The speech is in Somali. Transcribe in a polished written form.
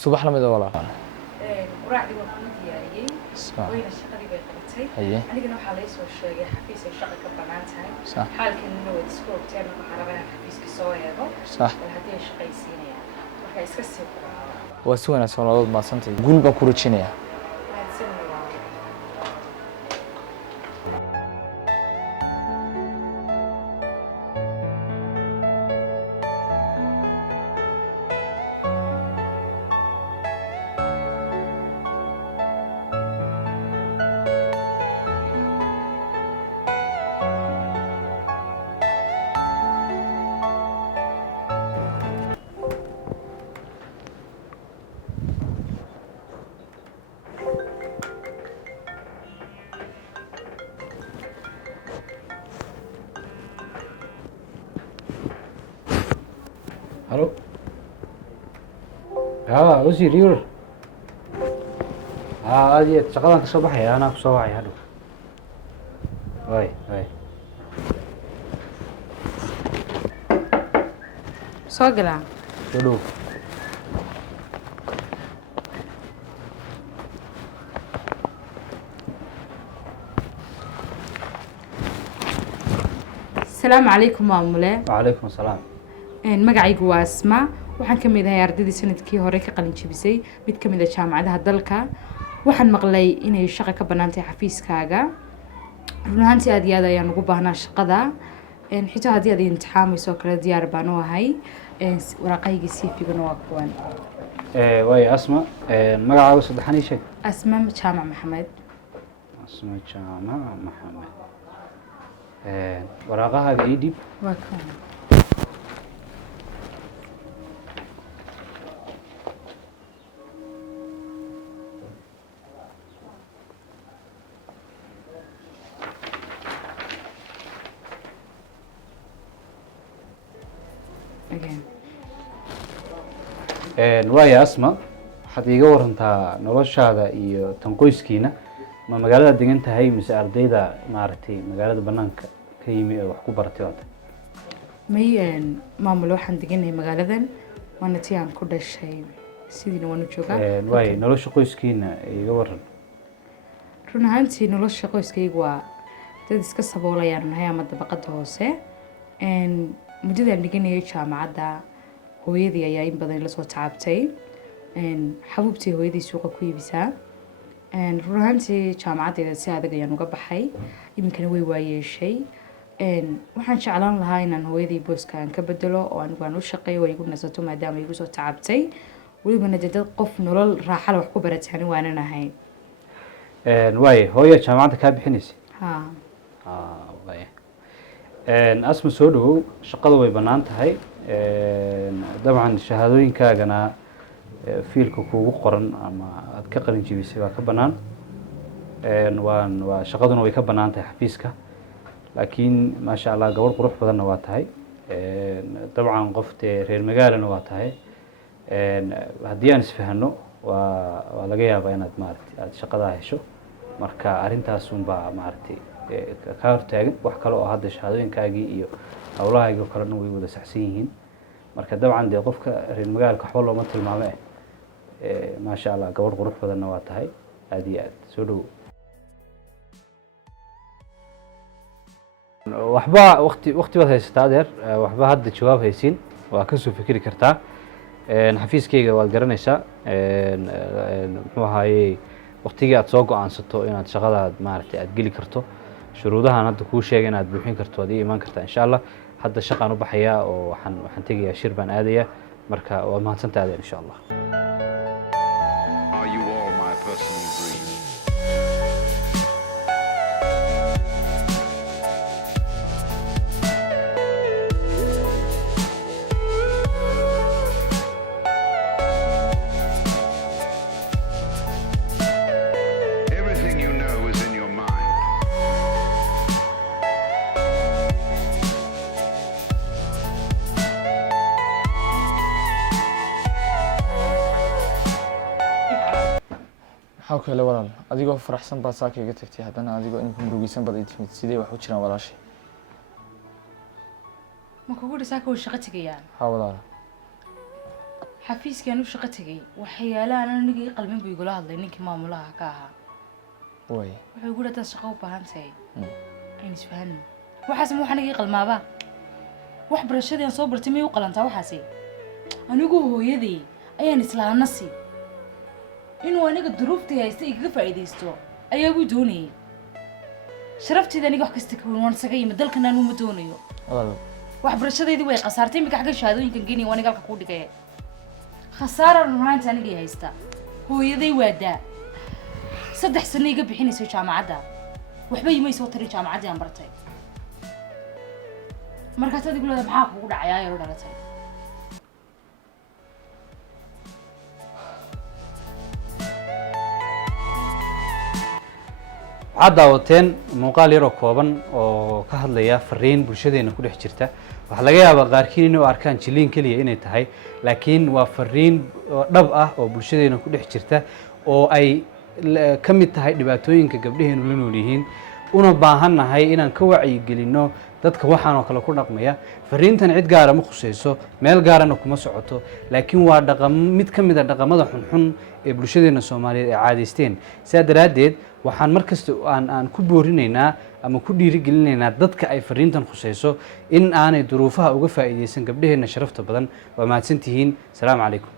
subax la mid ah walaal quraacdii waa ku diyaariyey wayna shaqadii bay qabatay anigana waxaa la soo sheegay xafiis ay shaqo ka banaan tahay xaalkanina waa isku ogteen waxaa rabaa inaan xafiiska soo eego haddii ay shaqaysiinayaan marka iska sii quraacda waa si wanaagsan walaalood maasantay guul baan ku rajeynayaa Halo. Wasiir Yur. Aad iyo shaqadan ka soo baxay anaa ku soo wacay hadhow. Way. soo galaa Hadhow. السلام عليكم maamule وعليكم السلام. magacaygu waa Asma waxaan ka mid ahay ardadii sanadkii hore ka qalin jabisay mid ka mid ah jaamacadaha dalka waxaan maqlay inay shaqo ka banaantay xafiiskaaga run ahaantii aad iyo aad ayaan ugu baahnaa shaqada xitaa haddii aad imtixaamayso kale diyaar baan u ahay waraaqaygii CV-gana waa kuwan way Asma magacaaga saddexan ii sheeg. Asma Jaamac Maxamed. Asma Jaamac Maxamed. waraaqahaaga ii dhib. waa kuwan waaya Asma waxaad iiga warantaa noloshaada iyo tan qoyskiina ma magaalada degan tahay mise ardayda maaragtay magaalada banaanka ka yimi ee wax ku baratay wada may maamul waxaan deganahay magaaladan waana tii aan ku dhashay sidiina waan u joogaa waaya nolosha qoyskiina iiga waran run ahaantii nolosha qoyskaygu waa dad iska saboolayaan nahay ama dabaqada hoose muddadaan dhiganayay jaamacadda hooyadii ayaa in badan la soo taabtay xabuubtii hooyadii suuqa ku iibisaa run ahaantii jaamacaddeeda si adag ayaan uga baxay iminkana way waayeeshay waxaan jeclaan lahaa inaan hooyadii booska aan ka bedelo oo anigu aan u shaqeeyo oo igu nasato maadaama igu soo taabtay welibana dee dad qof nolol raaxale wax ku baratani waanan ahay waaya hooya jaamacadda kaa bixinaysa waaya Asma soo dhawow shaqada way bannaan tahay dabcan shahaadooyinkaagana fiilka kuugu qoran ama aad ka qalin jebisay waa ka bannaan waa shaqaduna way ka bannaan tahay xafiiska laakiin maasha allah gabadh qurux badanna waa tahay dabcan qof dee reer magaalana waa tahay haddii aan isfahanno waa laga yaabaa inaad maaragtay aad shaqadaa hesho marka arrintaas unbaa maaragtay ka hortaagan wax kale oo hadda shahaadooyinkaagii iyo howlahaagii oo kalena way wada saxsan yihiin marka dabcan dee qofka reer magaalka waxba looma tilmaame maasha allah gabadh qurux badanna waa tahay aad iyo aad soo dhawow waxba waqti baad haysataa adeer waxba hadda jawaab haysiin waa ka soo fikiri kartaa xafiiskayga waad garanaysaa muxuu ahaayey waqtigii aad soo go-aansato inaad shaqadaad maaragtay aad geli karto shuruudahan hadda kuu sheegay inaad buuxin karto waad ii imaan kartaa insha allah hadda shaqaan u baxayaa oo waxaan tegayaa shir baan aadayaa marka waa mahadsantahay adeer insha allah maxaa kale walaal adigoo faraxsan baad saaka iga tagtay haddana adigoo in murugaysan baad ii timid sidee wax u jiraan walaashay ma kugu dhisaa kuwa shaqo tegayaan haa walaal xafiiskan u shaqo tagay waxyaalahan aniga ii qalmin buu igula hadlay ninkii maamulaha ka ahaa way wuxuu igu dhataa shaqo u baahan tahay aynu isfahanno waxaas ma wax aniga ii qalmaaba wax barashadii aan soo bartay may u qalantaa waxaasi anigu hooyaday ayaan islaana si inuu aniga duruuftii haysta igaga faa'iidaysto ayaa buu doonayay sharafteeda aniga wax kasta ka weyn waan isaga yimid dalkan aan uma doonayo walaal wax barashadeedii way qasaartay imika xagga shahaadooyinkan geenaya waan igalka ku dhigay khasaara runaanta aniga haysta hooyaday waa daa 3 sano iga bixinayso jaamacadda waxba ima soo tarin jaamacaddii aan bartay markaas adigu leedahay maxaa kugu dhacay ayay dhalatay waxaad daawateen muuqaal yaroo kooban oo ka hadlaya fariin bulshadeena ku dhex jirta waxaa laga yaabaa qaarkiin inay u arkaan jiliin keliya inay tahay laakiin waa fariin dhab ah oo bulshadeena ku dhex jirta oo ay ka mid tahay dhibaatooyinka gabdhaheenu la nool yihiin una baahannahay inaan ka wacyigelinno dadka waxaan oo kale ku dhaqmaya fariintan cid gaara ma khusayso meel gaarana kuma socoto laakiin waa mid ka mid a dhaqamada xunxun ee bulshadeena Soomaaliyeed ay caadaysteen sidaa daraaddeed waxaan markasta aan ku boorinaynaa ama ku dhiirigelinaynaa dadka ay fariintan khusayso in aanay duruufaha uga faa'iideysan gabdhaheena sharafta badan waa mahadsantihiin salaamu calaykum